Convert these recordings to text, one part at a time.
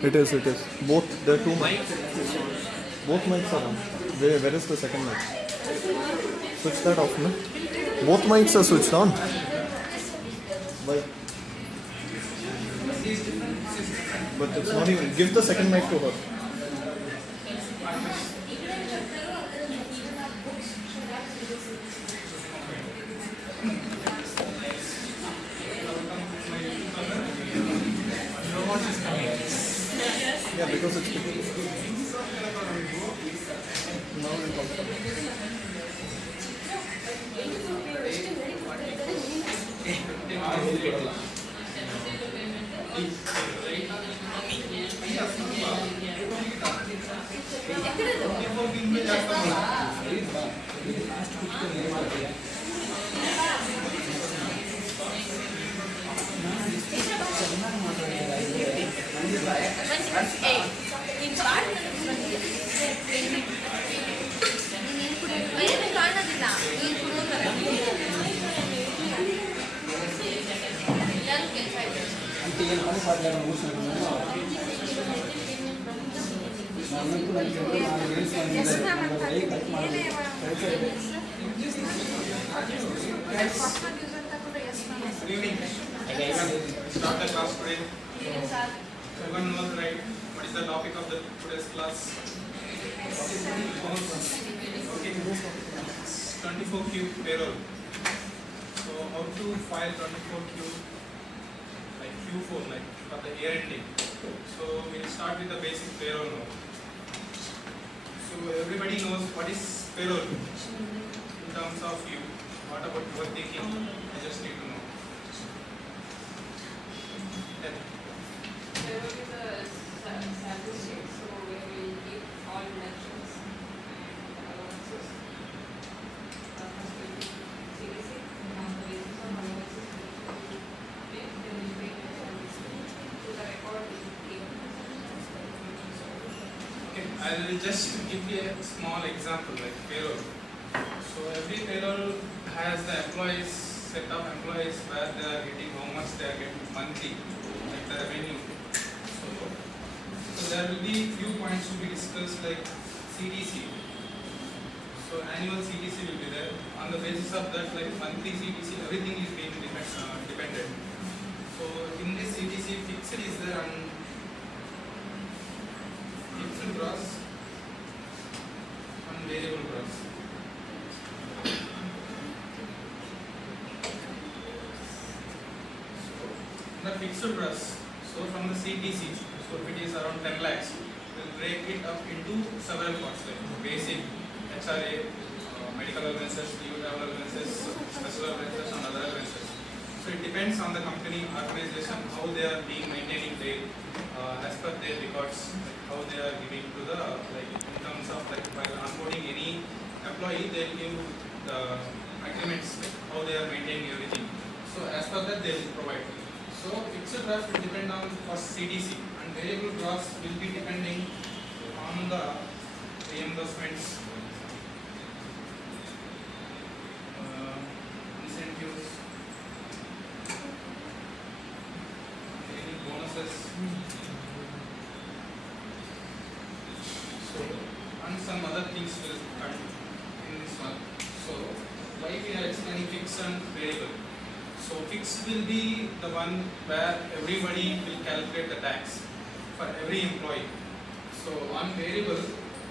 It is. Both the two mics. Both mics are on. Where is the second mic? Switch that off, no? Both mics are switched on. Why? But it's not even. Give the second mic to her. Yeah, because it's now it comes up. Start the class today. Everyone knows, right? What is the topic of the today's class? Okay. 24Q payroll. So how to file 24Q like Q4, like for the year ending. So we'll start with the basic payroll now. So everybody knows what is payroll in terms of you. What about your thinking? I just need to know. There will be the salary sheet, so where we give all deductions and allowances. First will be CDC, and on the basis of allowances, we pay. Then I will just give you a small example like payroll. So every payroll has the employees, set of employees where they are getting how much they are getting monthly, like the revenue. So there will be few points to be discussed like CTC. So annual CTC will be there. On the basis of that, like monthly CTC, everything is being dependent. So in this CTC, fixed is there and fixed gross and variable gross. The fixed gross, so from the CTC, so if it is around 10 lakhs, we'll break it up into several parts like basic, HRA, medical allowances, leave travel allowances, special allowances and other allowances. So it depends on the company, organization, how they are being maintaining their, as per their records, like how they are giving to the, like in terms of like while onboarding any employee, they will give the agreements, like how they are maintaining everything. So as per that they will provide. So fixed gross will depend on first CTC and variable gross will be depending on the reimbursements, incentives, any bonuses, so and some other things will come in this one. So why we are explaining fixed and variable? So fixed will be the one where everybody will calculate the tax for every employee. So on variable,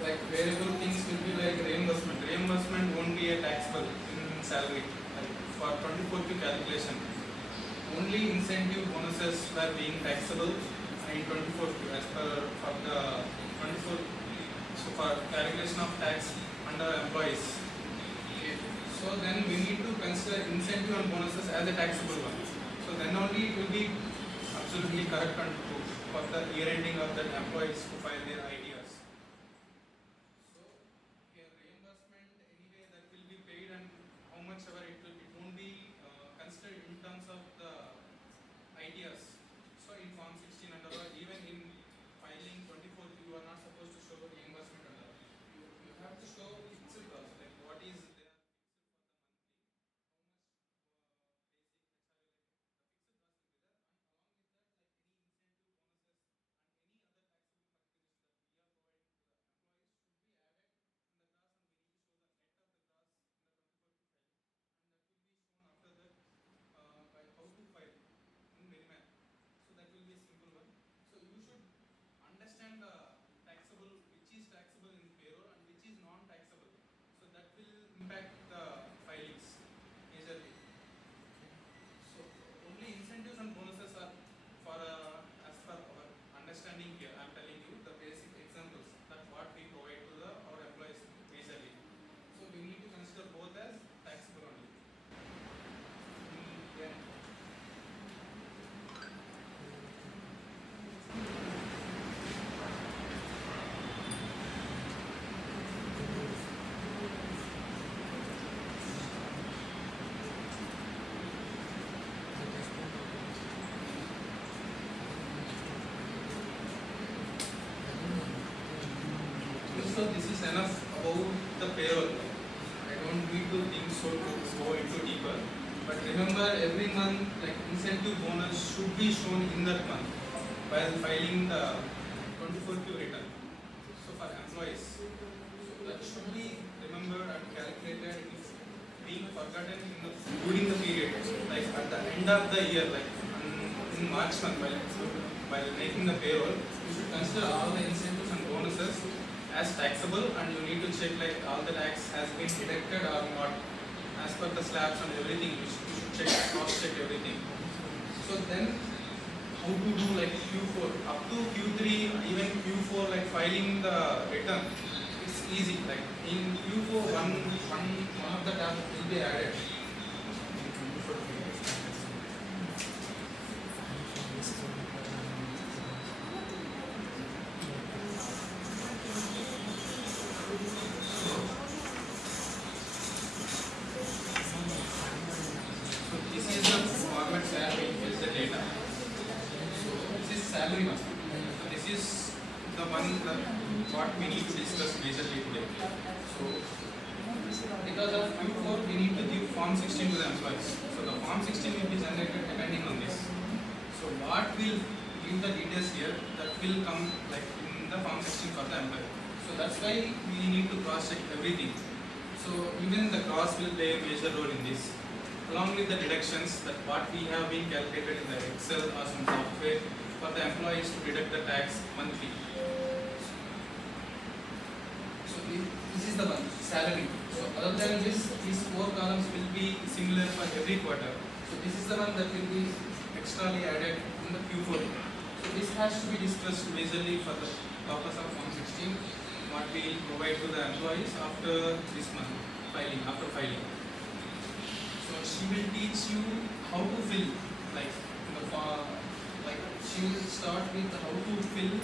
like variable things will be like reimbursement. Reimbursement won't be a taxable in salary. Like for 24Q calculation, only incentive bonuses were being taxable in 24Q as per for the 24. So for calculation of tax under employees. So then we need to consider incentive and bonuses as a taxable one. So then only it will be absolutely correct and true for the year ending of that employees to file their ideas. So here reimbursement anyway that will be paid and how much ever it won't be considered in terms of the ideas. So in form 16 and above, even in filing 24, you are not supposed to show reimbursement and all. You have to show fixed cost, like what is there. By how to file in Minimac. So that will be a simple one. So you should understand the taxable, which is taxable in payroll and which is non-taxable. So that will impact the filings majorly. So only incentives and bonuses are for as per our understanding here. I am telling you the basic examples that what we provide to the our employees majorly. So we need to consider both as taxable only. Yeah. So this is enough about the payroll. I don't need to think so to go into deeper. But remember, every month, like incentive bonus should be shown in that month while filing the 24Q return. So for employees, so that should be remembered and calculated. If being forgotten during the period, like at the end of the year, like in March month, while making the payroll, you should consider all the incentives and bonuses as taxable, and you need to check like all the tax has been deducted or not. As per the slabs and everything, you should check, cross-check everything. So then, how to do like Q4 up to Q3, even Q4, like filing the return, it's easy. Like in Q4, one of the tabs will be added. Salary must be. This is the one that what we need to discuss majorly today. So because of Q4 we need to give form 16 to the employees. So the form 16 will be generated depending on this. So what will give the details here, that will come like in the form 16 for the employee. So that's why we need to cross check everything. So even the cross will play a major role in this, along with the deductions that what we have been calculated in the Excel or some software for the employees to deduct the tax monthly. So this is the one, salary. So other than this, these 4 columns will be similar for every quarter. So this is the one that will be extrally added in the Q4. So this has to be discussed majorly for the purpose of Form 16, what we provide to the employees after this month filing, after filing. So she will teach you how to fill, like the like she will start with how to fill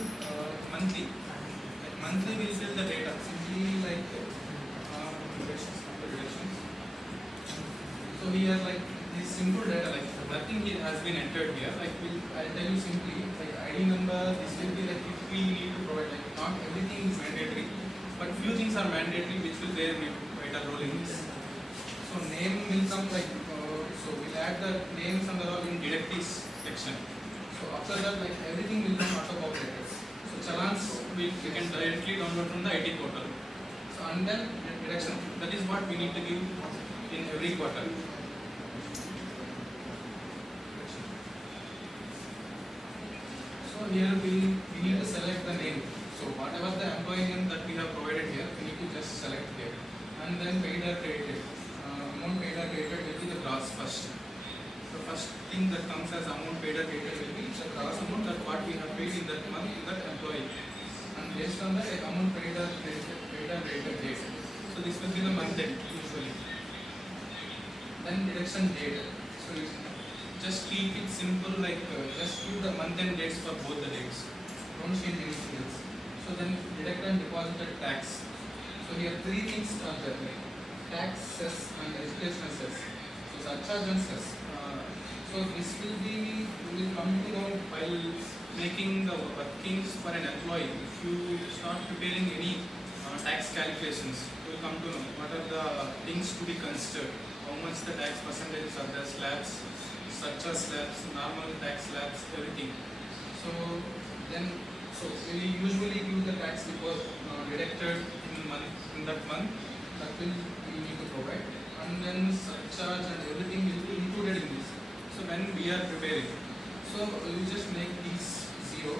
monthly. Like monthly will fill the data simply like deductions. So here like this simple data, like nothing here has been entered here. Like I'll tell you simply, like ID number, this will be like if we need to provide, like not everything is mandatory, but few things are mandatory which will play a vital role in this. So name will come like, so we'll add the names and all in deductees section. So after that, like everything will come auto-populated. So challans we can directly download from the IT portal. So and then deduction, that is what we need to give in every quarter. So here we need to select the name. So whatever the employee name that we have provided here, we need to just select here. And then paid or credited. Amount paid or credited will be the gross first. The first thing that comes as amount paid or credited will be the gross amount that what we have paid in that month in that employee. And based on the amount paid or credited date. So this will be the month end usually. Then deduction date. So just keep it simple, like just keep the month and dates for both the dates. Don't change anything else. So then deduct and deposited tax. So here 3 things are there, like tax, cess and educational cess. So surcharge and cess. So this will be, you will come to know while making the workings for an employee. If you start preparing any tax calculations, you will come to know what are the things to be considered. How much the tax percentages are there, slabs, surcharge slabs, normal tax slabs, everything. So then, so we usually give the tax because deducted in that month, that will we need to provide, and then surcharge and everything will be included in this. So when we are preparing, so we just make these 0,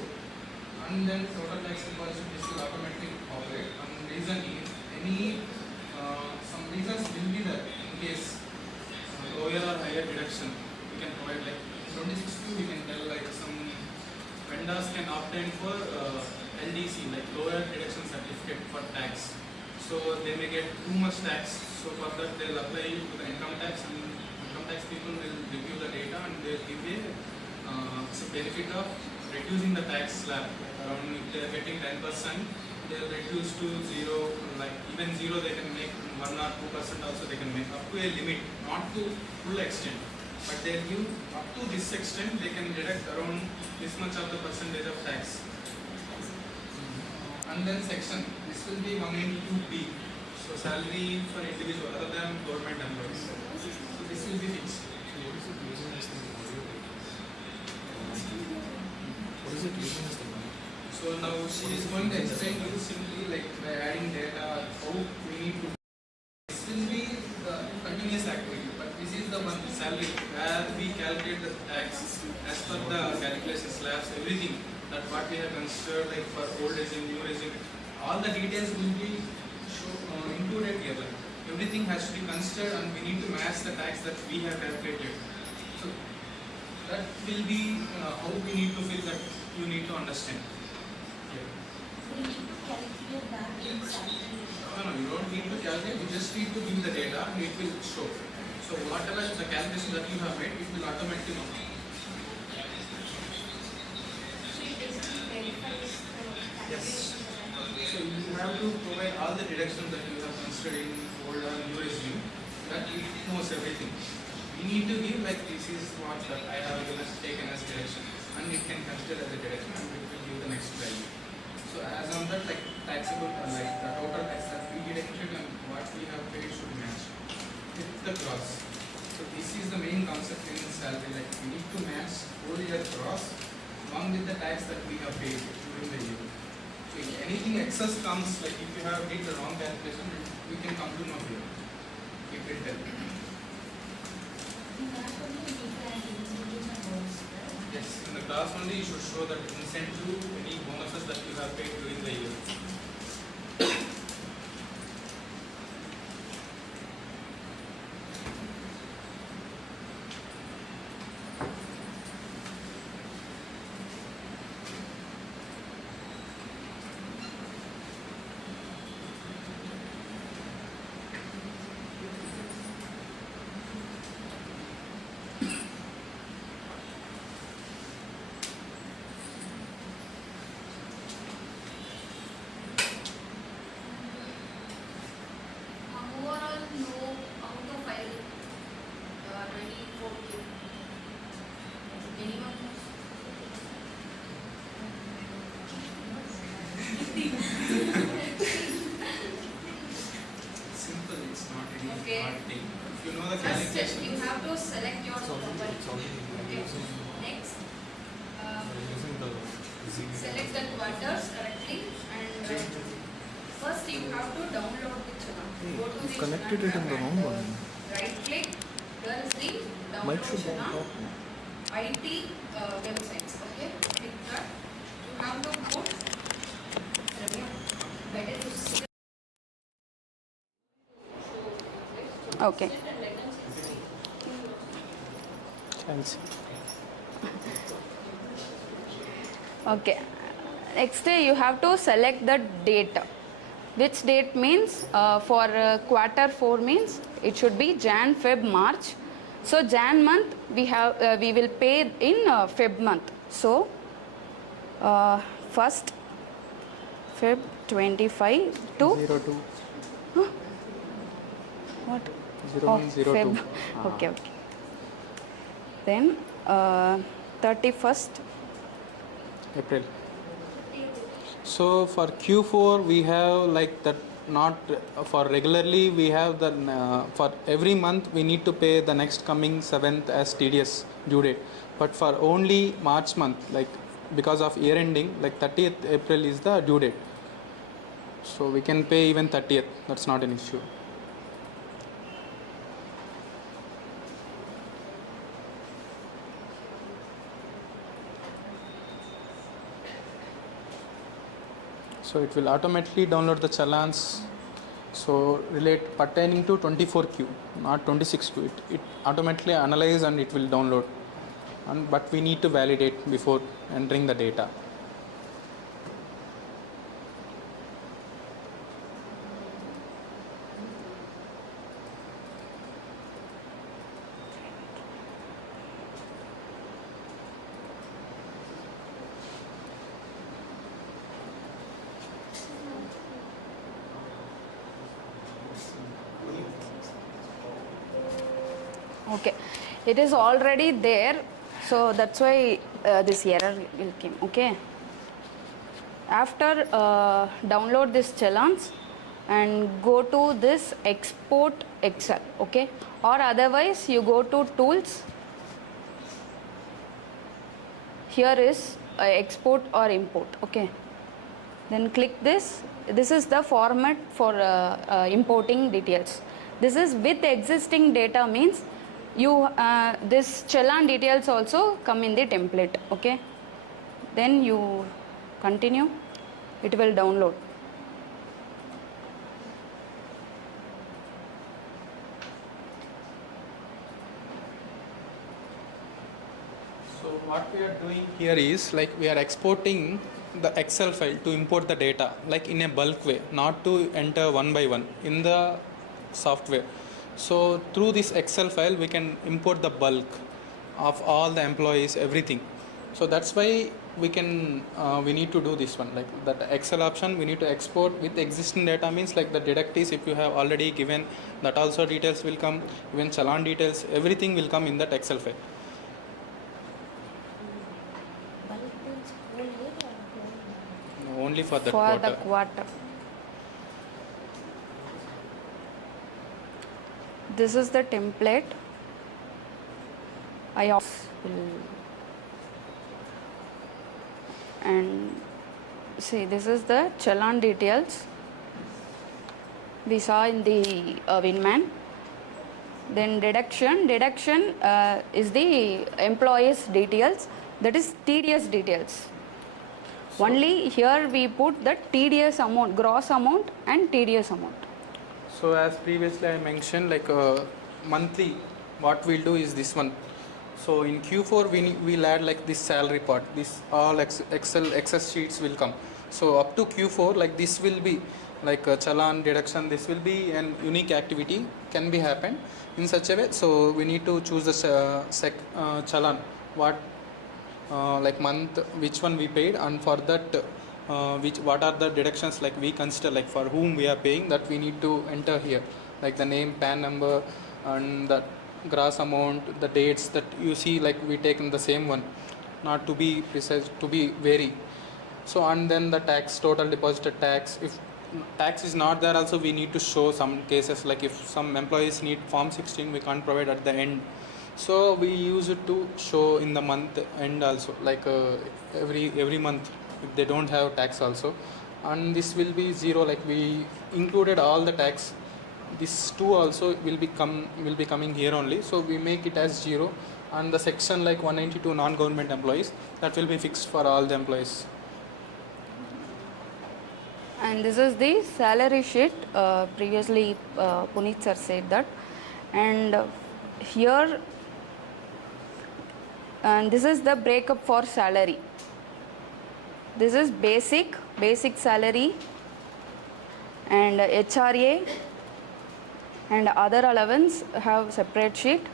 and then total tax deposit this will automatically operate. And reason is any some reasons will be there in case lower or higher deduction. We can provide like 26.2, we can tell like some vendors can obtain for LDC, like lower deduction certificate for tax. So they may get too much tax, so for that they will apply to the income tax, and income tax people will review the data and they will give a benefit of reducing the tax slab. Around if they are getting 10%, they will reduce to 0, like even 0 they can make, 1 or 2% also they can make, up to a limit, not to full extent. But they will give up to this extent, they can deduct around this much of the percentage of tax. And then section, this will be 182B. So salary for individual other than government employees. So this will be fixed. What is it using as the money? So now she is going to explain you simply like by adding data, how we need to. This will be the continuous activity, but this is the one salary where we calculate the tax as per the calculation slabs, everything that what we have considered, like for old regime, new regime, all the details will be included here. Like everything has to be considered, and we need to match the tax that we have calculated. So that will be how we need to fill that. You need to understand. We need to calculate that in salary. No, you don't need to calculate, you just need to give the data and it will show. So whatever the calculation that you have made, it will automatically know. So it basically verifies the Yes. calculation. So you have to provide all the deductions that you have considered in old or new regime, that it knows everything. We need to give like this is what that I have taken as deduction, and it can consider as a deduction and it will give the next value. So So as on that, like taxable, like the total tax that we deducted and what we have paid should match with the gross. So this is the main concept in salary. Like we need to match whole year gross along with the tax that we have paid during the year. So if anything excess comes, like if you have did the wrong calculation, we can come to know here. If it helps. In that only we need to add incentive and bonus, right? Yes, in the class only you should show that incentive, any bonuses that you have paid during the year. Overall, no out of file ready for you. Anyone knows? Simple, it's not any Okay. hard thing. If you know the First, calculation. you have to select your It's only property. Okay. using, Next, using the select the quarters correctly and first you have to download the channel. Go to you the connected it in the wrong one. right click. Here is the Might download should be on channel. top. IT websites. Okay. Click that. You have to put. Better to see. Okay. Thanks. Okay. Next, you have to select the date. Which date means for quarter 4 means it should be Jan, Feb, March. So Jan month we will pay in Feb month. So first Feb 25 to 02. what? 0102. Feb. Okay, okay. Then 31st. April. So for Q4 we have like that, not for regularly we have the for every month we need to pay the next coming 7th as TDS due date, but for only March month, like because of year ending, like 30th April is the due date, so we can pay even 30th, that's not an issue. So it will automatically download the challans, so relate pertaining to 24Q, not 26Q. It automatically analyze and it will download, but we need to validate before entering the data. Okay, it is already there, so that's why this error will came. Okay, after download this challans and go to this export Excel. Okay, or otherwise you go to tools. Here is export or import. Okay, then click this. This is the format for importing details. This is with existing data means you this challan details also come in the template. Okay, then you continue, it will download. So what we are doing here is like we are exporting the Excel file to import the data like in a bulk way, not to enter one by one in the software. So through this Excel file we can import the bulk of all the employees, everything. So that's why we can we need to do this one, like that Excel option. We need to export with existing data, means like the deductees if you have already given, that also details will come, even challan details, everything will come in that Excel file. Bulk means whole year or whole month? No, only for that for quarter. the quarter. This is the template. I also will, and see, this is the challan details we saw in the Winman. Then deduction is the employees details, that is TDS details. Only here we put the TDS amount, gross amount and TDS amount. So as previously I mentioned, like monthly, what we'll do is this one. So in Q4 we'll add like this salary part. This all Excel sheets will come. So up to Q4, like this will be like challan deduction. This will be an unique activity can be happen in such a way. So we need to choose the challan. What like month, which one we paid, and for that what are the deductions like we consider, like for whom we are paying, that we need to enter here, like the name, PAN number, and the gross amount, the dates that you see, like we taken the same one, not to be precise, to be vary. So and then the tax, total deposited tax. If tax is not there also, we need to show some cases, like if some employees need form 16, we can't provide at the end. So we use it to show in the month end also, like every month if they don't have tax also. And this will be zero, like we included all the tax. This two also will be coming here only, so we make it as 0. And the section like 192 non-government employees, that will be fixed for all the employees. And this is the salary sheet. Previously Puneet sir said that. And here, and this is the breakup for salary. This is basic salary, and HRA and other allowance have separate sheet.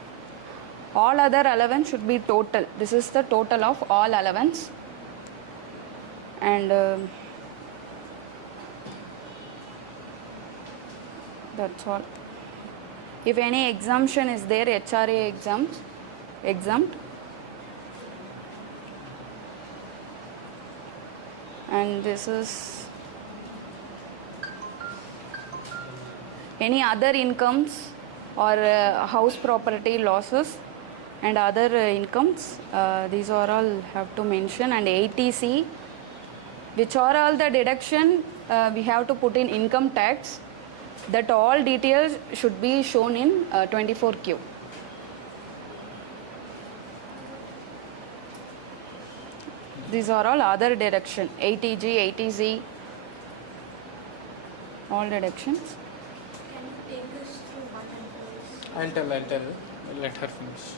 All other allowance should be total. This is the total of all allowance. And that's all. If any exemption is there, HRA exempt. And this is any other incomes or house property losses and other incomes. These are all have to mention. And ATC, which are all the deduction we have to put in income tax. That all details should be shown in 24Q. These are all other deduction, ATG, ATC, all deductions. Can you take us through one employees? I'll tell. Let her finish.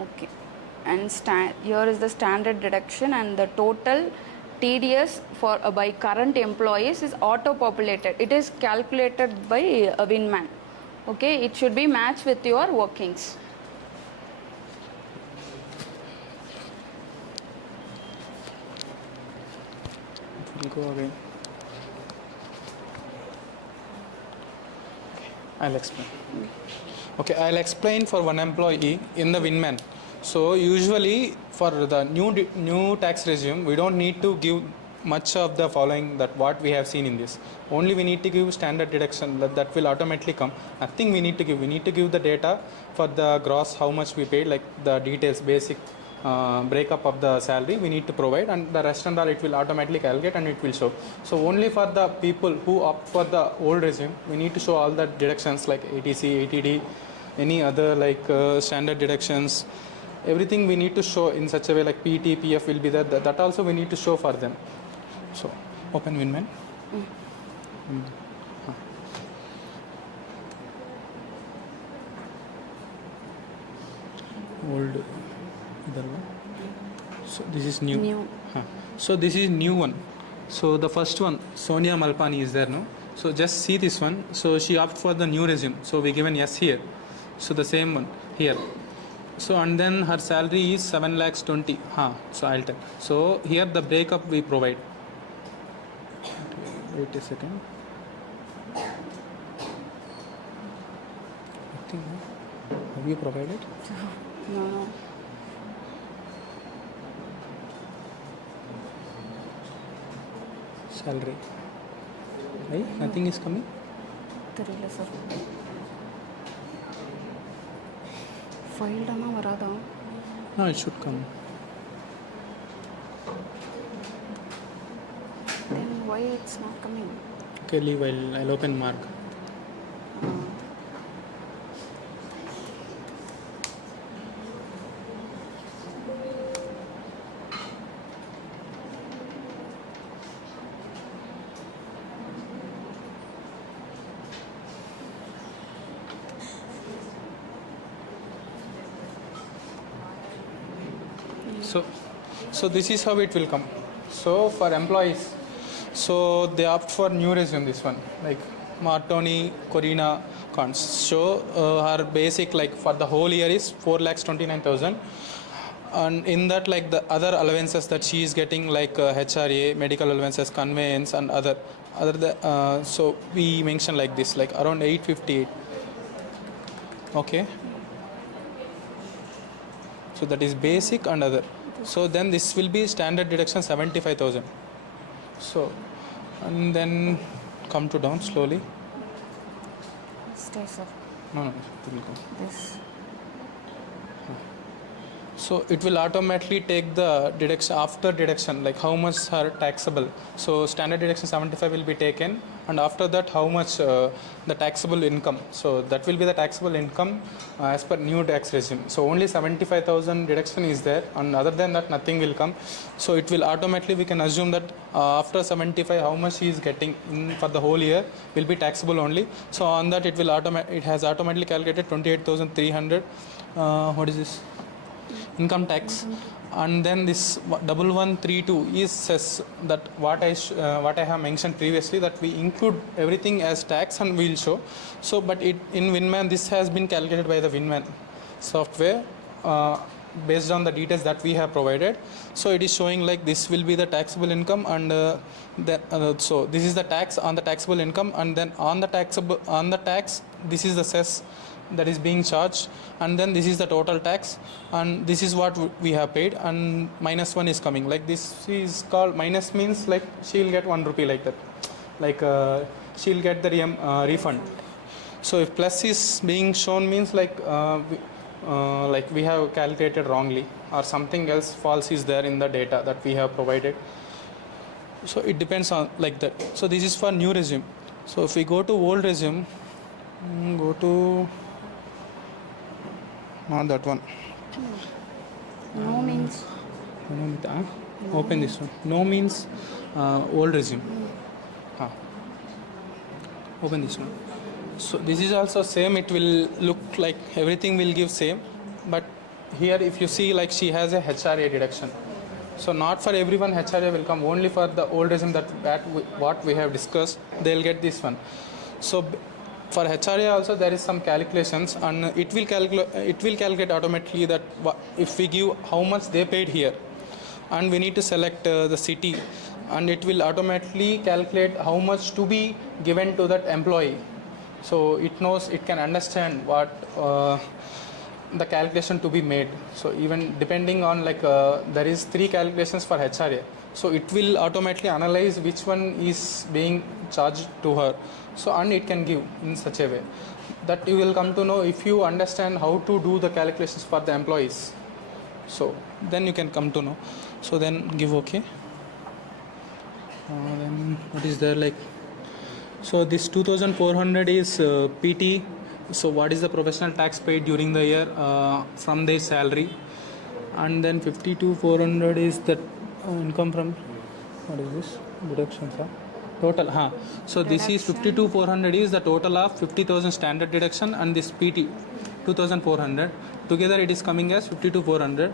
Okay. And here is the standard deduction, and the total TDS for by current employees is auto populated. It is calculated by a Winman. Okay, it should be matched with your workings. It will go again. I'll explain. Okay, I'll explain for one employee in the Winman. So usually for the new tax regime, we don't need to give much of the following, that what we have seen in this. Only we need to give standard deduction, that will automatically come. Nothing we need to give. We need to give the data for the gross, how much we paid, like the details, basic breakup of the salary we need to provide, and the rest and all it will automatically calculate and it will show. So only for the people who opt for the old regime, we need to show all the deductions like ATC, ATD, any other like standard deductions. Everything we need to show in such a way, like PT, PF will be there. That also we need to show for them. So open Winman. Old. So this is new. So this is new one. So the first one, Sonia Malpani is there, no? So just see this one. So she opted for the new resume. So we given yes here. So the same one here. So and then her salary is 7,20,000. So I'll tell. So here the breakup we provide. Wait a second. Nothing. Have you provided? No. Salary. Why? Nothing is coming? தெரியல sir. ஃபைல்டானா வராதா? No, it should come. Then why it's not coming? Okay, leave. I'll open mark. So this is how it will come. So for employees, so they opt for new resume, this one, like Martoni, Corina, Cons. So her basic, like for the whole year, is 4,29,000, and in that, like the other allowances that she is getting, like HRA, medical allowances, conveyance, and other so we mention like this, like around 858. Okay, so that is basic and other. So then this will be standard deduction 75,000. So and then come to down slowly. Stay sir. No, it will come. This. So it will automatically take the deduction after deduction, like how much are taxable. So standard deduction 75 will be taken, and after that how much the taxable income. So that will be the taxable income as per new tax regime. So only 75,000 deduction is there, and other than that nothing will come. So it will automatically, we can assume that after 75 how much he is getting in for the whole year will be taxable only. So on that it will it has automatically calculated 28,300. What is this? Income tax. And then this 1132 is says that what I have mentioned previously, that we include everything as tax and we'll show. So but it in Winman, this has been calculated by the Winman software based on the details that we have provided. So it is showing like this will be the taxable income, and so this is the tax on the taxable income, and then on the tax this is the cess that is being charged, and then this is the total tax, and this is what we have paid, and -1 is coming. Like this is called minus, means like she'll get 1 rupee, like that, like she'll get the refund. So if plus is being shown, means like we have calculated wrongly, or something else false is there in the data that we have provided. So it depends on like that. So this is for new resume. So if we go to old resume, go to not that one. No means. Open this one. No means old resume. Open this one. So this is also same. It will look like everything will give same, but here if you see, like she has a HRA deduction. So not for everyone HRA will come, only for the old resume what we have discussed, they'll get this one. So for HRA also there is some calculations, and it will calculate automatically that if we give how much they paid here, and we need to select the city, and it will automatically calculate how much to be given to that employee. So it knows, it can understand what the calculation to be made. So even depending on, like there is 3 calculations for HRA, so it will automatically analyze which one is being charged to her. So and it can give in such a way that you will come to know if you understand how to do the calculations for the employees. So then you can come to know. So then give okay. Then what is there, like, so this 2,400 is PT. So what is the professional tax paid during the year from their salary, and then 52,400 is that income from, what is this, deductions, total. So this is 52,400 is the total of 50,000 standard deduction, and this PT 2,400 together it is coming as 52,400.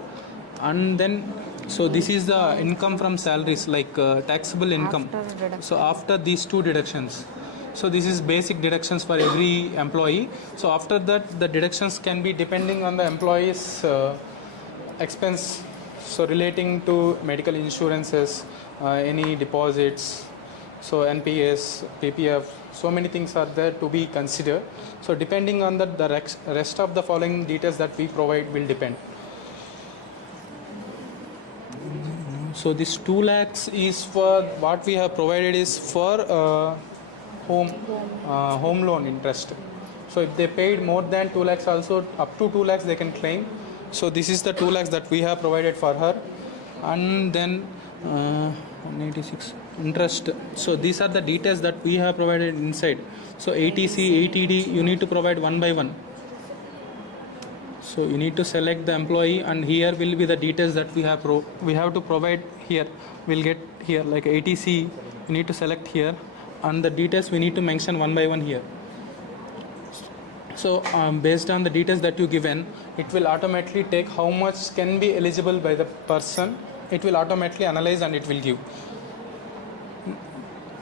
And then so this is the income from salaries, like taxable income. So after these 2 deductions, so this is basic deductions for every employee. So after that the deductions can be depending on the employee's expense, so relating to medical insurances, any deposits, so NPS, PPF, so many things are there to be considered. So depending on that, the rest of the following details that we provide will depend. So this 2 lakhs is for what we have provided is for home loan interest. So if they paid more than 2 lakhs also, up to 2 lakhs they can claim. So this is the 2 lakhs that we have provided for her. And then 186 interest. So these are the details that we have provided inside. So ATC, ATD you need to provide one by one. So you need to select the employee, and here will be the details that we have to provide here. We'll get here like ATC you need to select here, and the details we need to mention one by one here. So based on the details that you given, it will automatically take how much can be eligible by the person. It will automatically analyze and it will give.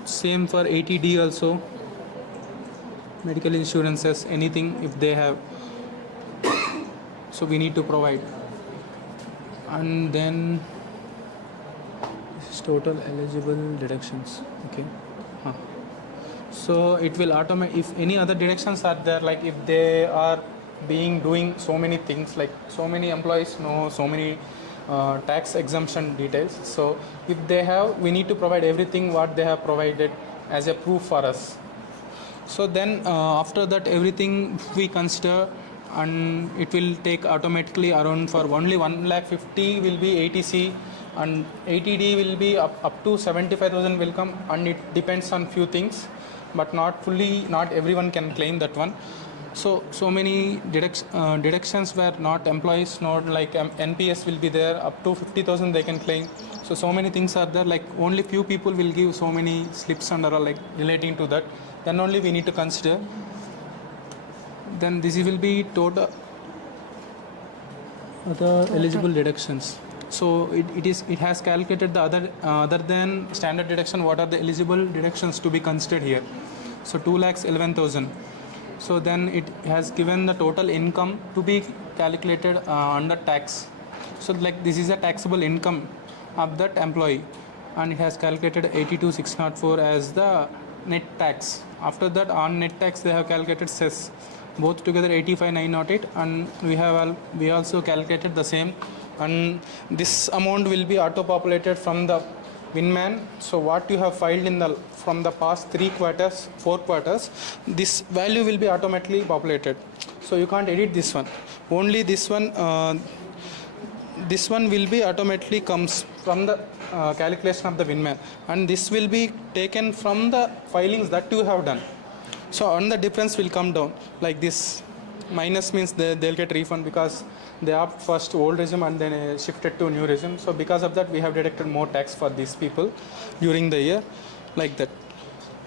Same for ATD also, medical insurances, anything if they have. So we need to provide. And then this is total eligible deductions. Okay. So it will automate if any other deductions are there, like if they are doing so many things, like so many employees know so many tax exemption details. So if they have, we need to provide everything what they have provided as a proof for us. So then after that everything we consider, and it will take automatically around for only 1,50,000 will be ATC, and ATD will be up to 75,000 will come, and it depends on few things, but not everyone can claim that one. So many deductions where not employees, not like NPS will be there, up to 50,000 they can claim. So many things are there, like only few people will give so many slips and all like relating to that. Then only we need to consider. Then this will be total other eligible deductions. So it has calculated the other than standard deduction, what are the eligible deductions to be considered here. So 2,11,000. So then it has given the total income to be calculated under tax. So like this is a taxable income of that employee, and it has calculated 82,604 as the net tax. After that, on net tax they have calculated cess, both together 85,908, and we also calculated the same, and this amount will be auto populated from the Winman. So what you have filed from the past 4 quarters, this value will be automatically populated. So you can't edit this one. Only this one will be automatically comes from the calculation of the Winman, and this will be taken from the filings that you have done. So on the difference will come down like this. Minus means they'll get refund because they are first old regime and then shifted to new regime. So because of that we have deducted more tax for these people during the year, like that.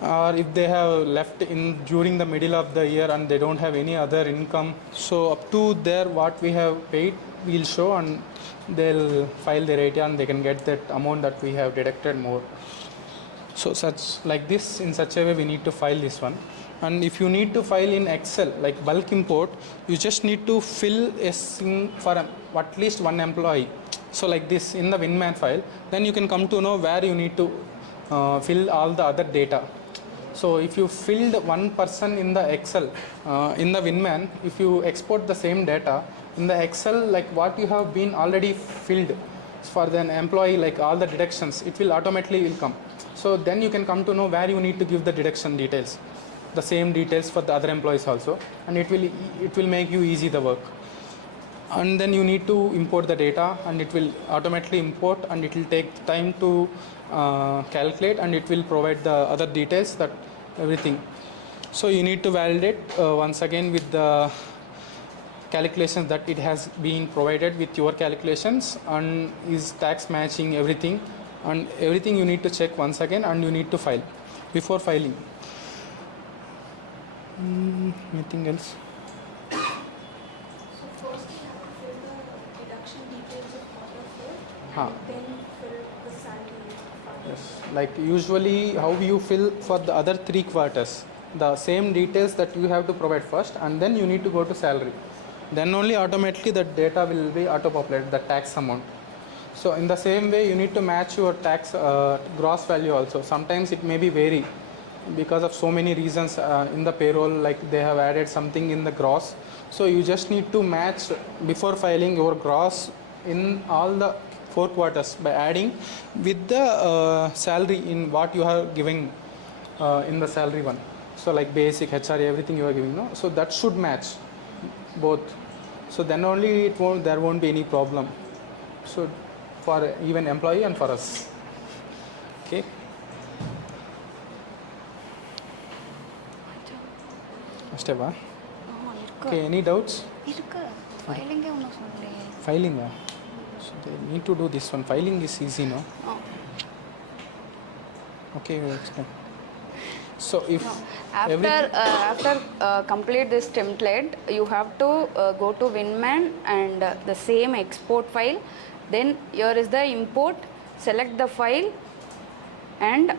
Or if they have left in during the middle of the year and they don't have any other income, so up to there what we have paid we'll show, and they'll file their ATR and they can get that amount that we have deducted more. So such like this, in such a way we need to file this one. And if you need to file in Excel like bulk import, you just need to fill a thing for at least one employee. So like this in the Winman file, then you can come to know where you need to fill all the other data. So if you filled one person in the Excel, in the Winman, if you export the same data in the Excel, like what you have been already filled for the employee, like all the deductions, it will automatically will come. So then you can come to know where you need to give the deduction details, the same details for the other employees also, and it will make you easy the work. And then you need to import the data, and it will automatically import, and it will take time to calculate, and it will provide the other details, that everything. So you need to validate once again with the calculations that it has been provided with your calculations, and is tax matching everything, and everything you need to check once again, and you need to file before filing. Anything else? So first you have to fill the deduction details of quarter 4 and then fill the salary. Yes. Like usually how you fill for the other 3 quarters, the same details that you have to provide first, and then you need to go to salary. Then only automatically the data will be auto-populated, the tax amount. So in the same way you need to match your tax gross value also. Sometimes it may be vary. because of so many reasons in the payroll, like they have added something in the gross. So you just need to match before filing your gross in all the 4 quarters by adding with the salary in what you are giving in the salary one. So like basic, HRA, everything you are giving, no? So that should match both. So then only there won't be any problem. So for even employee and for us. Okay. Asteva. Okay, any doubts? இருக்கு ஃபைலிங்கே ஒன்றும் சொல்லலையே. Filing. So they need to do this one. Filing is easy, no? Okay, you explain. So if After complete this template, you have to go to Winman and the same export file. Then here is the import. Select the file and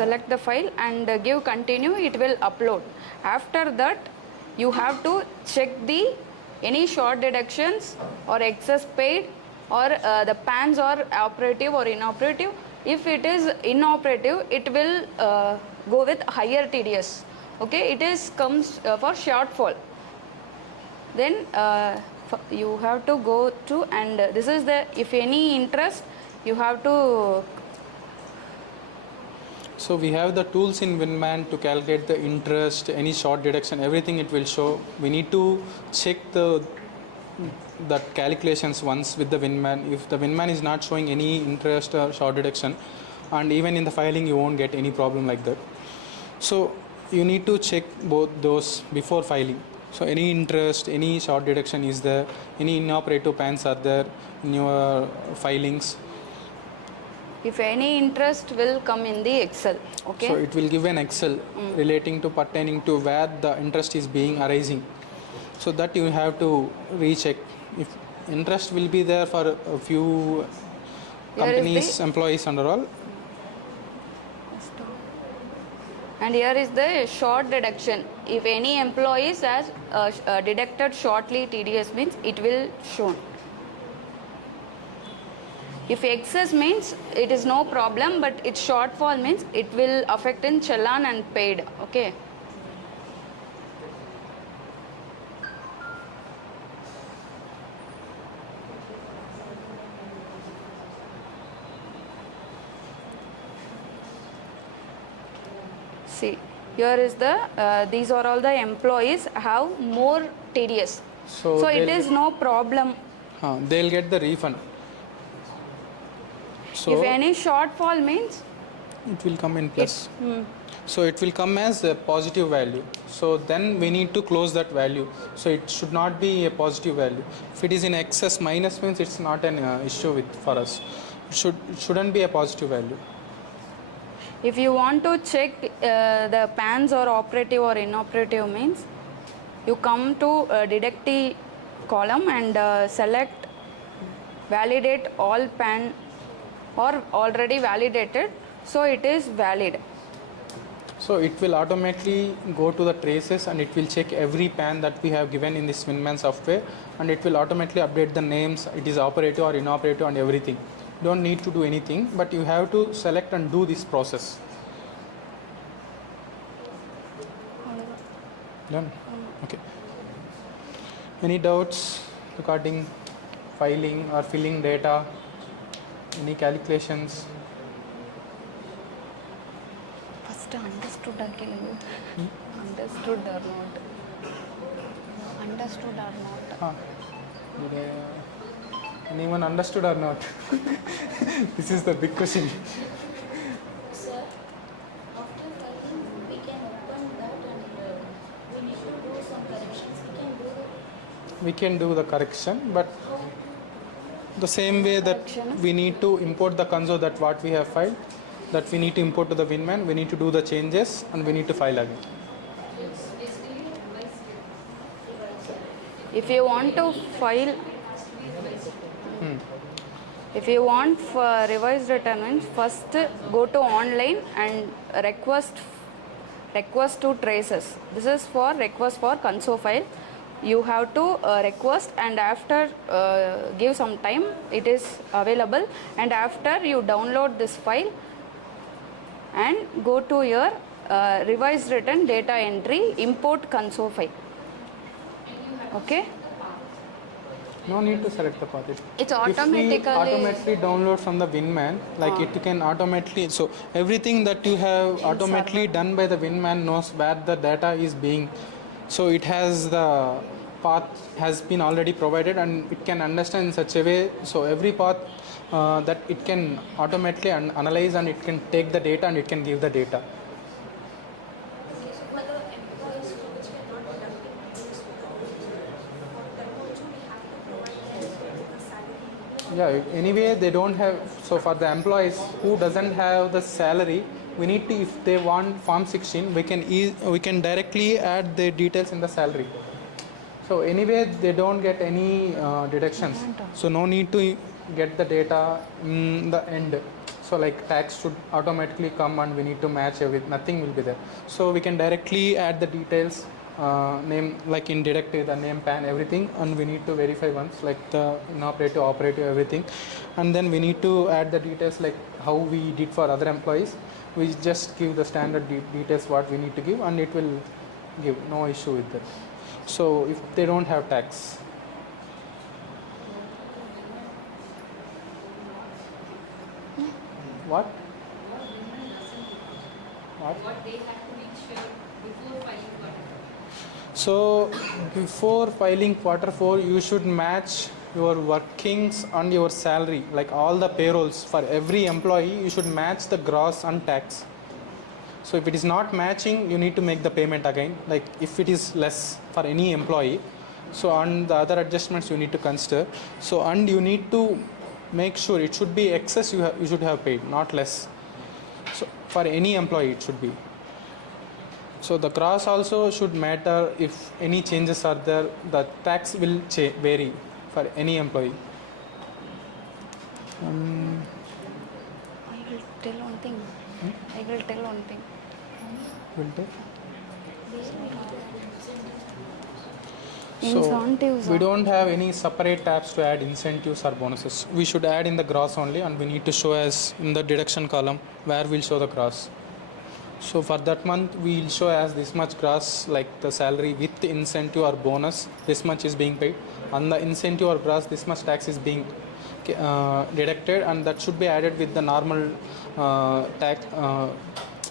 select the file and give continue. It will upload. After that, you have to check the any short deductions or excess paid or the PANs are operative or inoperative. If it is inoperative, it will go with higher TDS. Okay, it is comes for shortfall. Then you have to go to, and this is the, if any interest, you have to. so we have the tools in Winman to calculate the interest, any short deduction, everything it will show. We need to check that calculations once with the Winman. If the Winman is not showing any interest or short deduction, and even in the filing you won't get any problem like that. So you need to check both those before filing. So any interest, any short deduction is there, any inoperative PANs are there in your filings. If any interest will come in the Excel. Okay. So it will give an Excel relating to pertaining to where the interest is being arising. So that you have to recheck. If interest will be there for a few companies, employees and all. And here is the short deduction. If any employees has deducted shortly TDS means it will shown. If excess means it is no problem, but its shortfall means it will affect in challan and paid. Okay. See, here is the these are all the employees have more TDS. So it is no problem. They'll get the refund. So If any shortfall means it will come in plus. So it will come as a positive value. So then we need to close that value. So it should not be a positive value. If it is in excess minus means it's not an issue for us. It shouldn't be a positive value. if you want to check the PANs or operative or inoperative means you come to deductee column and select validate all PAN or already validated, so it is valid. So it will automatically go to the traces and it will check every PAN that we have given in this Winman software, and it will automatically update the names, it is operative or inoperative and everything. Don't need to do anything, but you have to select and do this process. Done? Okay. Any doubts regarding filing or filling data? Any calculations? First understood again. Understood or not? Understood or not? Anyone understood or not? This is the big question. Sir, after filing, we can open that and we need to do some corrections. We can do the correction, but the same way that we need to import the console that what we have filed, that we need to import to the Winman, we need to do the changes and we need to file again. If you want to file, if you want for revised return means first go to online and request to traces. This is for request for console file. you have to request, and after give some time it is available, and after you download this file and go to your revised written data entry import console file. Okay, No need to select the path. it's If we automatically automatically download from the Winman, like it can automatically, so everything that you have automatically server. done by the Winman knows where the data is being, so it has the path has been already provided and it can understand in such a way, so every path that it can automatically analyze, and it can take the data and it can give the data. Okay, so for the employees for which we are not deducting wages for the whole year, for them also we have to provide them with the salary. Yeah, anyway they don't have, so for the employees who doesn't have the salary, we need to, if they want form 16, we can directly add the details in the salary. So anyway they don't get any deductions, so no need to get the data in the end. So like tax should automatically come and we need to match with nothing will be there, so we can directly add the details, name, like in deductive, the name, pan, everything, and we need to verify once, like the inoperative, operative, everything, and then we need to add the details like how we did for other employees. We just give the standard details what we need to give, and it will give, no issue with that. So if they don't have tax, what? What they have to make sure before filing quarter. So before filing quarter 4, you should match your workings and your salary, like all the payrolls for every employee, you should match the gross and tax. So if it is not matching, you need to make the payment again, like if it is less for any employee. So and the other adjustments you need to consider. So and you need to make sure it should be excess, you should have paid, not less. So for any employee it should be. So the gross also should matter. If any changes are there, the tax will vary for any employee. I will tell one thing. I will tell one thing. Will take. Incentives. So we don't have any separate tabs to add incentives or bonuses. We should add in the gross only, and we need to show as in the deduction column where we'll show the gross. So for that month we'll show as this much gross, like the salary with the incentive or bonus, this much is being paid. On the incentive or gross, this much tax is being deducted, and that should be added with the normal tax,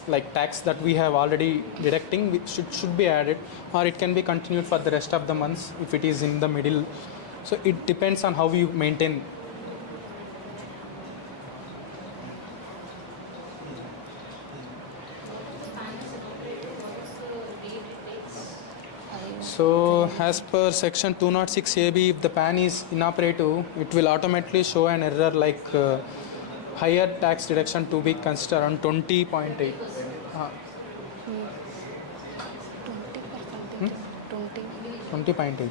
like tax that we have already deducting, which should be added, or it can be continued for the rest of the months if it is in the middle. So it depends on how you maintain. So as per section 206 AB, if the pan is inoperative, it will automatically show an error like higher tax deduction to be considered on 20.8. 20.8.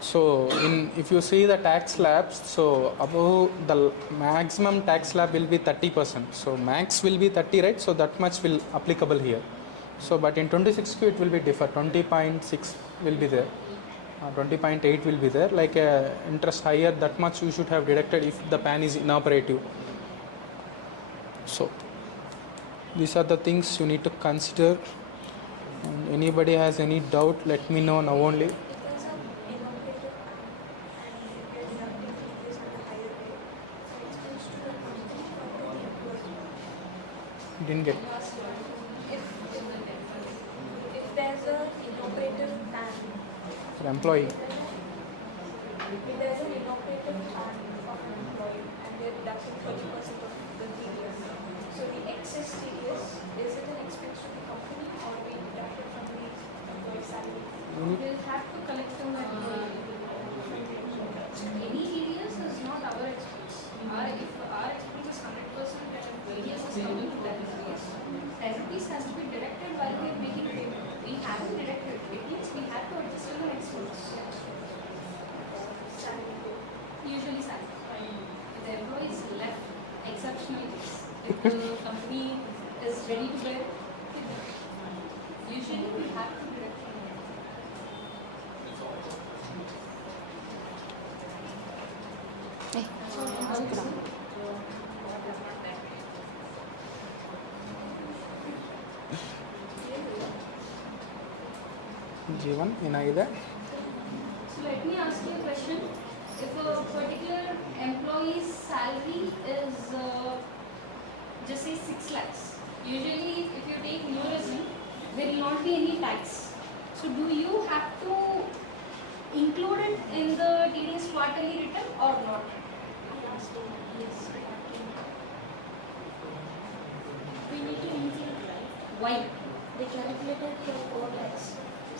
So if you see the tax slabs, so above the maximum tax slab will be 30%. So max will be 30, right? So that much will applicable here. So but in 26Q it will be different. 20.6 will be there. 20.8 will be there. Like interest higher, that much you should have deducted if the pan is inoperative. So these are the things you need to consider. And anybody has any doubt, let me know now only. Didn't get. If there's an inoperative plan, For employee. if there's an inoperative plan of an employee and they're deducting 30% of the TDS, so the excess TDS, is it an expense to the company or we deduct it from the employee salary? We'll have to collect from the employee. Any TDS is not our expense. If our expense is 100% and TDS is coming to 10 rupees, 10 rupees has to be deducted while we are making payment. We haven't deducted. It means we have to adjust to the expense. Usually salary. There the company is ready to bear. Usually we have to deduct from it. G1 ಏನಾಗಿದೆ? So let me ask you a question. If a particular employee's salary is just say 6 lakhs, usually if you take tourism, there will not be any tax. So do you have to include it in the TDS quarterly return or not? Yes. We need to include, right? Why? They calculated for 4 lakhs.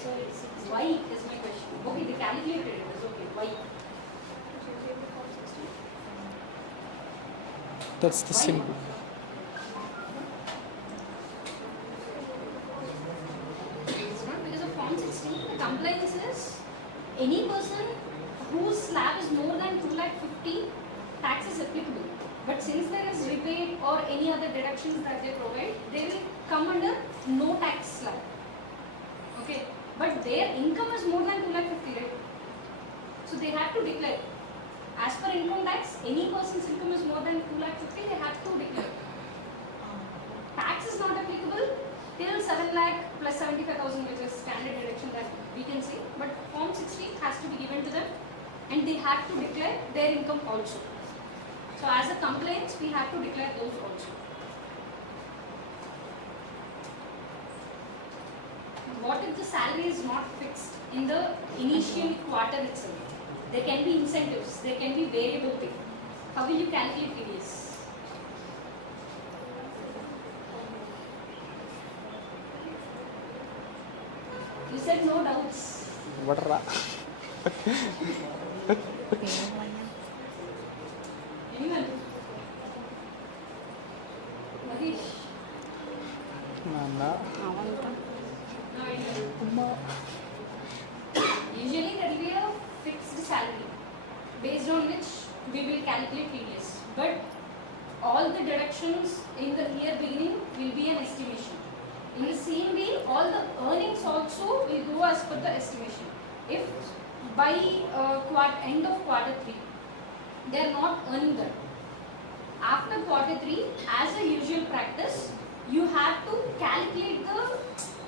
So it's 6. Why is my question. Okay, they calculated it. It's okay. Why? That's the Why? simple. It's not because of Form 16. The compliance is any person whose slab is more than 2,50,000, tax is applicable. But since there is rebate or any other deductions that they provide, they will come under no tax slab. Okay, but their income is more than 2,50,000, right? So they have to declare. As per income tax, any person's income is more than 2,50,000, they have to declare. Tax is not applicable till 7 lakh plus 75,000, which is standard deduction that we can see. But Form 16 has to be given to them, and they have to declare their income also. So as a complaint, we have to declare those also. What if the salary is not fixed in the initial quarter itself? There can be incentives, there can be variable pay. How will you calculate TDS? You said no doubts. What ra? Anyone? Mahesh? Nana. No idea. Usually there will be a fixed salary based on which we will calculate TDS. But all the deductions in the year beginning will be an estimation. In the same way, all the earnings also will go as per the estimation. If by end of quarter 3, they are not earning that. After quarter 3, as a usual practice, you have to calculate the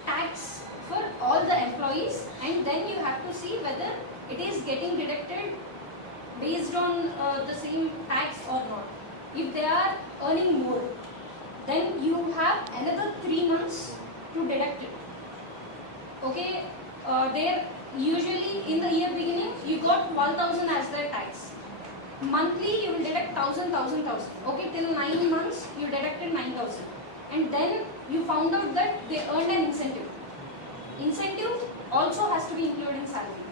tax for all the employees, and then you have to see whether it is getting deducted based on the same tax or not. If they are earning more, then you have another 3 months to deduct it. Okay, there usually in the year beginning you got 12,000 as their tax. Monthly you will deduct 1,000. Okay, till 9 months you deducted 9,000, and then you found out that they earned an incentive. Incentive also has to be included in salary,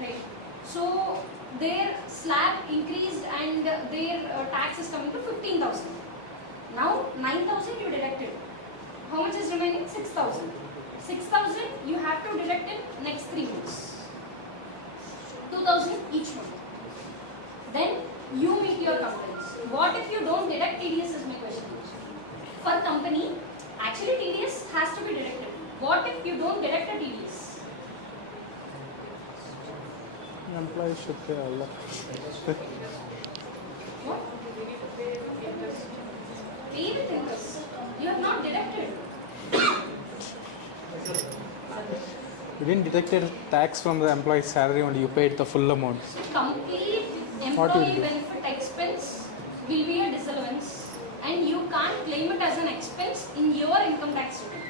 right? So their slab increased and their tax is coming to 15,000. Now 9,000 you deducted. How much is remaining? 6,000. 6,000 you have to deduct in next 3 months. 2,000 each month. Then you meet your complaints. What if you don't deduct TDS is my question. For company, actually TDS has to be deducted. What if you don't deduct a TDS? Employees should pay all that. What? Pay with interest. You have not deducted. You didn't deduct the tax from the employee's salary only, you paid the full amount. So complete What will employee be? benefit expense will be a disallowance, and you can't claim it as an expense in your income tax return.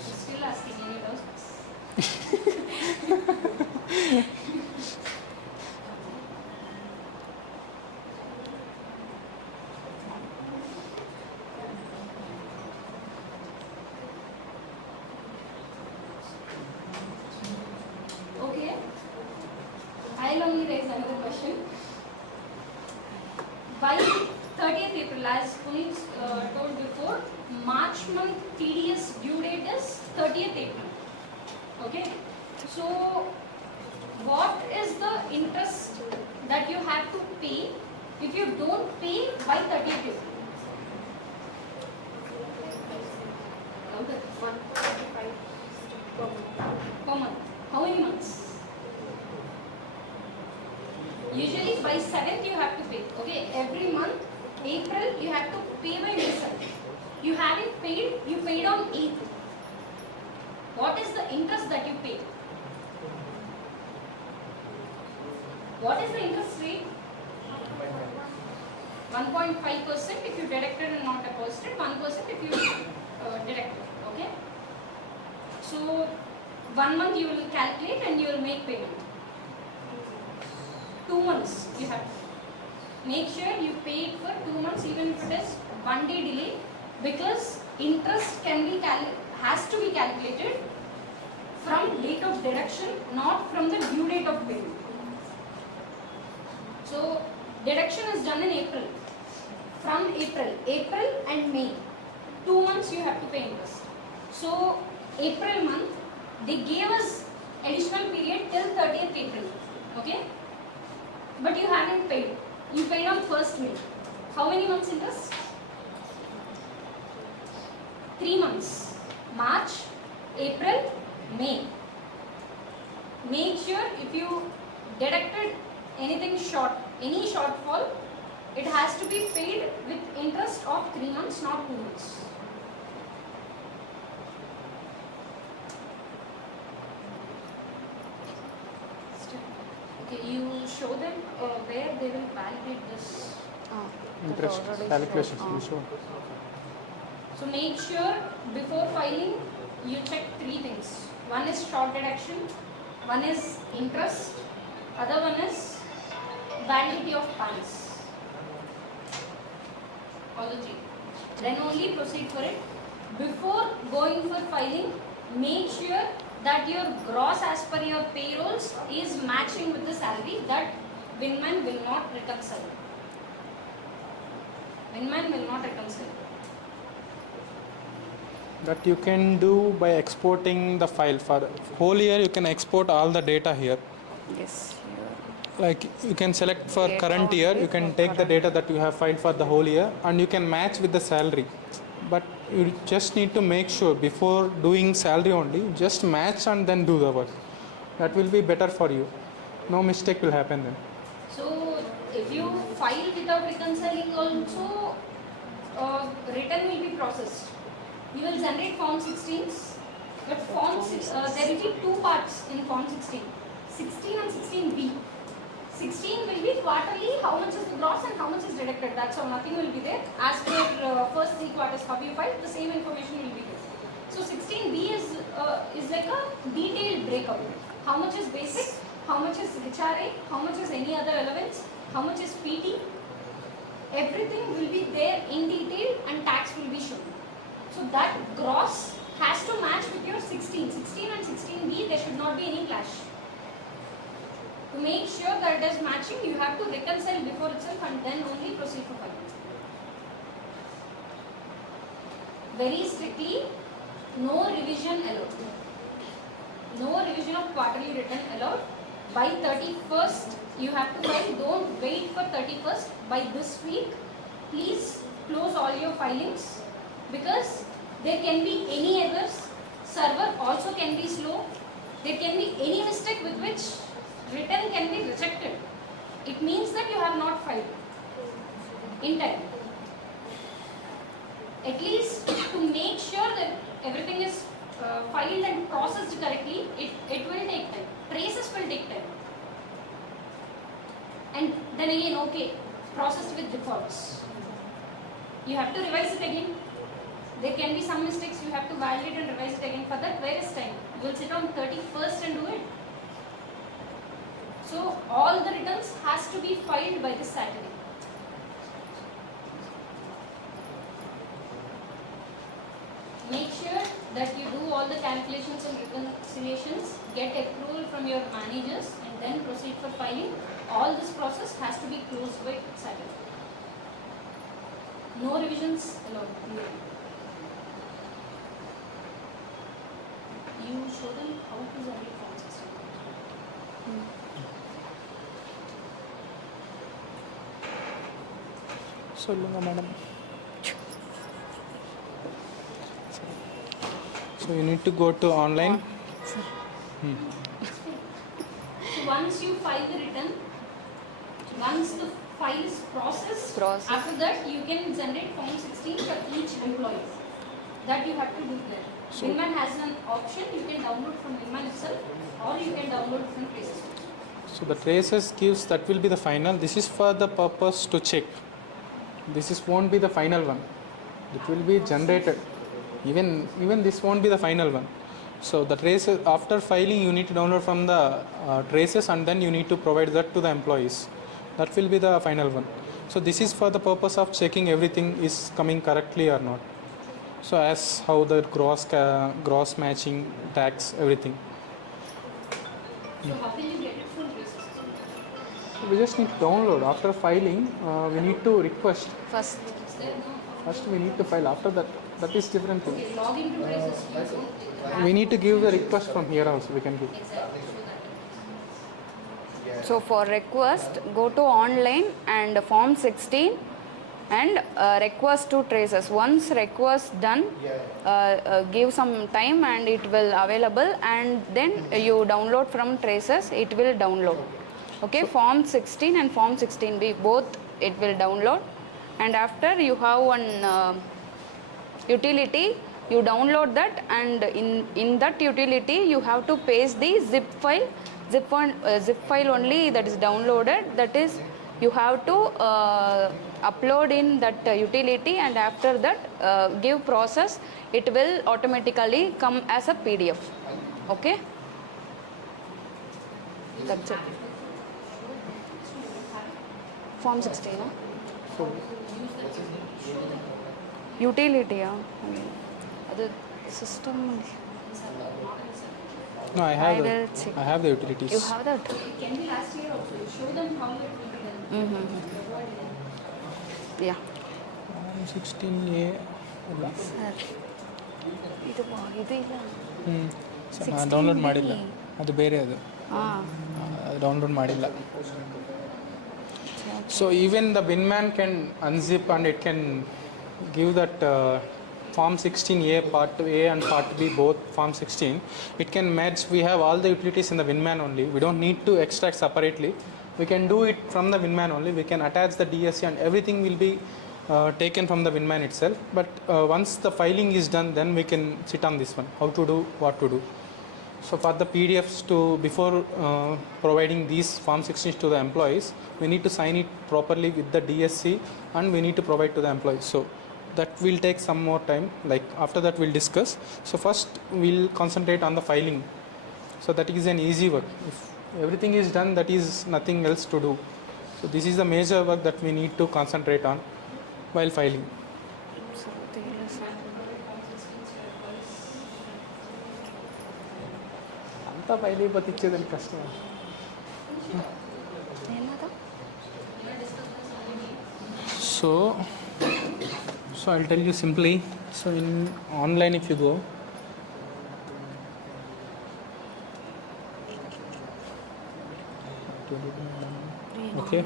Still asking any doubts? Okay, I'll only raise another question. By 30th April, as Puneet told before, March month TDS due date is 30th April. Okay, so what is the interest that you have to pay. If you don't pay by 30th April. Louder. 125 per month. Per month. How many months? Usually by 7th you have to pay. Okay, every month, April you have to pay by May 7th. You haven't paid, you paid on 8th. What is the interest that you pay? What is the interest rate? 1.5% if you deducted and not deposited, 1% if you deducted. Okay. So 1 month you will calculate and you will make payment. 2 months you have to make sure you pay it for 2 months, even if it is 1 day delay, because interest can be has to be calculated from date of deduction, not from the due date of payment. So deduction is done in April. From April and May, 2 months you have to pay interest. So April month they gave us additional period till 30th April. Okay. But you haven't paid. You paid on 1st May. How many months interest? 3 months. March, April, May. Make sure if you deducted anything short, any shortfall, it has to be paid with interest of 3 months, not 2 months. Okay, you show them where they will validate this. Interest calculations, you show. So make sure before filing you check 3 things. One is short deduction, one is interest, other one is validity of funds. All the 3. Then only proceed for it. Before going for filing, make sure that your gross as per your payrolls is matching with the salary. That Winman will not reconcile. Winman will not reconcile. That you can do by exporting the file. For whole year you can export all the data here. Yes. Like you can select for Data current year, only you can for take the current. data that you have filed for the whole year and you can match with the salary. But you just need to make sure before doing salary only, just match and then do the work. That will be better for you. No mistake will happen then. So if you file without reconciling also, return will be processed. You will generate form 16s, but there will be 2 parts in form 16. 16 and 16B. 16 will be quarterly, how much is the gross and how much is deducted. That's how, nothing will be there. As per first 3 quarters copy you filed, the same information will be there. So 16B is like a detailed breakout. How much is basic, how much is HRA, how much is any other allowance, how much is PT. Everything will be there in detail and tax will be shown. So that gross has to match with your 16. 16 and 16B, there should not be any clash. To make sure that it is matching, you have to reconcile before itself and then only proceed for filing. Very strictly, no revision allowed. No revision of quarterly return allowed. By 31st, you have to file. Don't wait for 31st. By this week, please close all your filings because there can be any errors. Server also can be slow. There can be any mistake with which return can be rejected. It means that you have not filed in time. At least to make sure that everything is filed and processed correctly, it will take time. Traces will take time. And then again, okay, processed with defaults. You have to revise it again. There can be some mistakes, you have to validate and revise it again. For that, where is time? You will sit on 31st and do it. So all the returns has to be filed by this Saturday. Make sure that you do all the calculations and reconciliations, get approval from your managers and then proceed for filing. All this process has to be closed by Saturday. No revisions allowed. You show them how to generate form 16. சொல்லுங்க madam. So you need to go to online. So once you file the return, once the file is processed, after that you can generate Form 16 for each employee. That you have to do there. Winman has an option, you can download from Winman itself or you can download from Traces. So the traces gives, that will be the final. This is for the purpose to check. This is won't be the final one. It will be generated. Even this won't be the final one. So the traces, after filing you need to download from the traces and then you need to provide that to the employees. That will be the final one. So this is for the purpose of checking everything is coming correctly or not. So as how the gross matching, tax, everything. So how will you get it from Traces? We just need to download. After filing, we need to request. First. It's there now. First we need to file. After that, that is different thing. Okay, log into Traces. You don't have We need to give the request from here also. We can give. exactly. So for request, go to online and Form 16 and request to Traces. Once request done, give some time and it will available, and then you download from Traces, it will download. Okay, Form 16 and Form 16B both it will download, and after you have one utility, you download that, and in that utility you have to paste the zip file only that is downloaded, that is you have to upload in that utility, and after that give process, it will automatically come as a PDF. Okay, that's it. Form 16 huh? So Utility ಅದು system. no, I I have will check. I have the utilities. You have that? It can be last year also. Show them how it will be done. Yeah. 16A ಅಲ್ಲ sir ಇದು ಇಲ್ಲ ನಾನು download ಮಾಡಿಲ್ಲ, ಅದು ಬೇರೆ, ಅದು ಹಾಂ download ಮಾಡಿಲ್ಲ. So even the Winman can unzip and it can give that Form 16A Part A and Part B, both Form 16. It can merge. We have all the utilities in the Winman only. We don't need to extract separately. We can do it from the Winman only. We can attach the DSC and everything will be taken from the Winman itself. But once the filing is done, then we can sit on this one, how to do, what to do. So for the PDFs, to before providing these Form 16s to the employees, we need to sign it properly with the DSC and we need to provide to the employees. So that will take some more time. Like after that we'll discuss. So first we'll concentrate on the filing. So that is an easy work. If everything is done, that is nothing else to do. So this is the major work that we need to concentrate on while filing. ಅಂತ ಫೈಲಿ ಬತ್ತಿಚ್ಚೋದಲ್ಲಿ ಕಷ್ಟ. So I'll tell you simply. So in online, if you go, okay.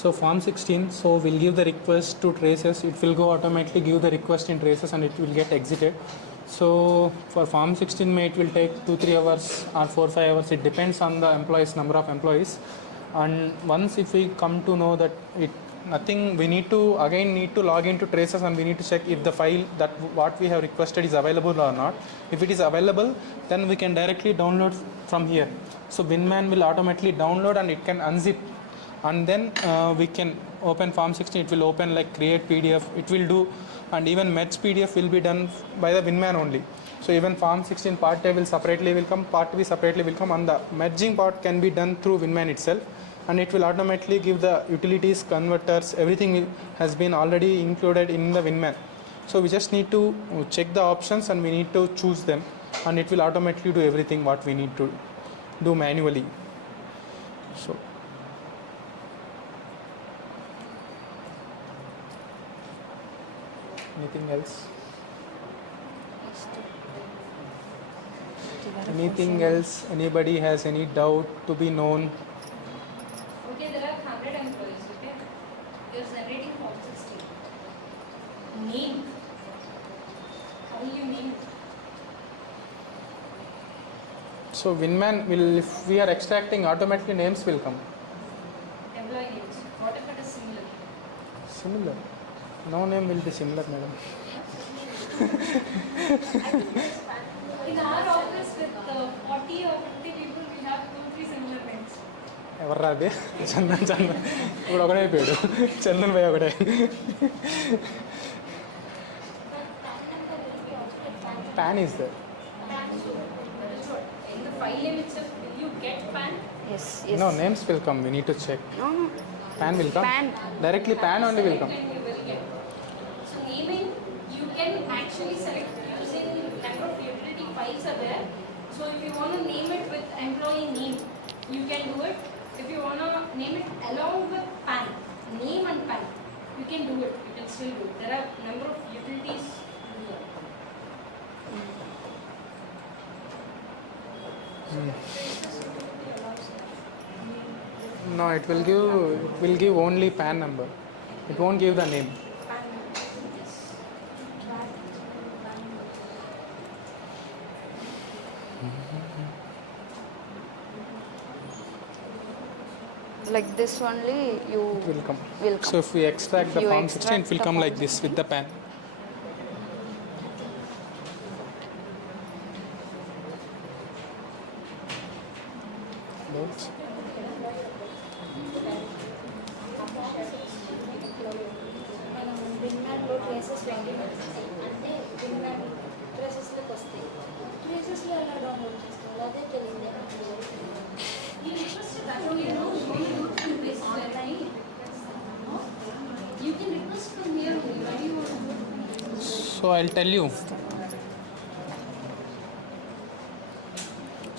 So Form 16. So we'll give the request to Traces. It will go automatically give the request in Traces and it will get exited. So for Form 16 it will take 2-3 hours or 4-5 hours. It depends on the employees, number of employees. And once if we come to know that it nothing, we need to log into Traces and we need to check if the file that what we have requested is available or not. If it is available, then we can directly download from here. So Winman will automatically download and it can unzip, and then we can open Form 16. It will open like create PDF, it will do, and even merge PDF will be done by the Winman only. So even Form 16 Part A will separately will come, Part B separately will come, and the merging part can be done through Winman itself, and it will automatically give the utilities, converters, everything has been already included in the Winman. So we just need to check the options and we need to choose them, and it will automatically do everything what we need to do manually. So anything else? Anything else? Anybody has any doubt to be known? Okay, there are 100 employees, okay? You're generating name. How will you name it? So Winman will, if we are extracting, automatically names will come. Employee names. What if it is similar? Similar. No name will be similar, madam. In our office with 40 or 50 people, we have 2-3 similar names. ఎవర్రా అది చందన్ చందన్ ఇప్పుడు ఒకడే అయిపోయాడు చందన్ భయ్ ఒకడే పాన్ ఈస్ దర్ That is what. In the file name itself, will you get PAN? Yes, yes. No, names will come. We need to check. No, no. PAN will come. PAN. Directly PAN only will come. Then you will get. So naming, you can actually select using number of utility files are there. So if you want to name it with employee name, you can do it. If you want to name it along with PAN, name and PAN, you can do it. You can still do it. There are number of utilities to do that. No, it will give only PAN number. It won't give the name. Like this only you It will come. will come. So if we extract the You form 16, it extract will the come form like this with the PAN. Those. మనం విన్మ్యాన్లో traces login అంటే విన్మ్యాన్ ట్రేసెస్లోకి వస్తాయి ట్రేసెస్లో ఎలా download చేసుకోవాలి అదే తెలియదు You request that you know you can do this online. You can request from here only. Why do you want to do it? So I'll tell you.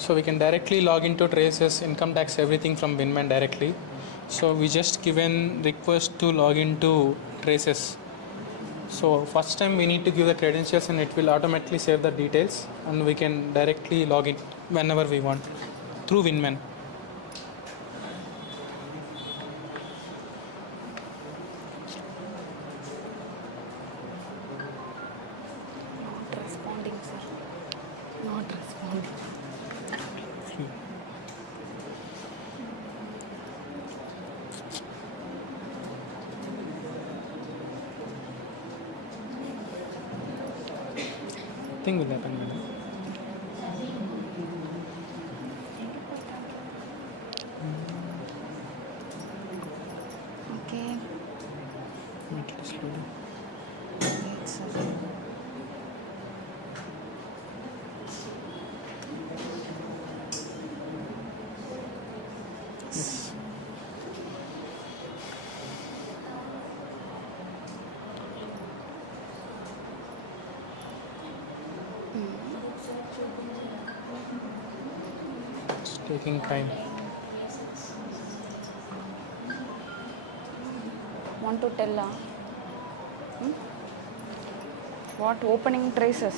So we can directly log into traces, income tax, everything from Winman directly. So we just given request to log into traces. So first time we need to give the credentials and it will automatically save the details and we can directly log in whenever we want through Winman. Not responding, sir. Not responding. Thing will happen, madam. Okay. Wait, slowly. Wait, sir. Yes. It's taking time. Want to tell what opening traces?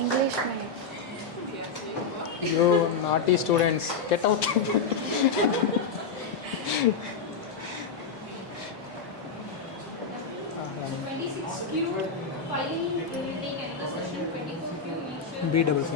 English में You naughty students, get out. 26Q filing will take another session. 24Q initial. B double C.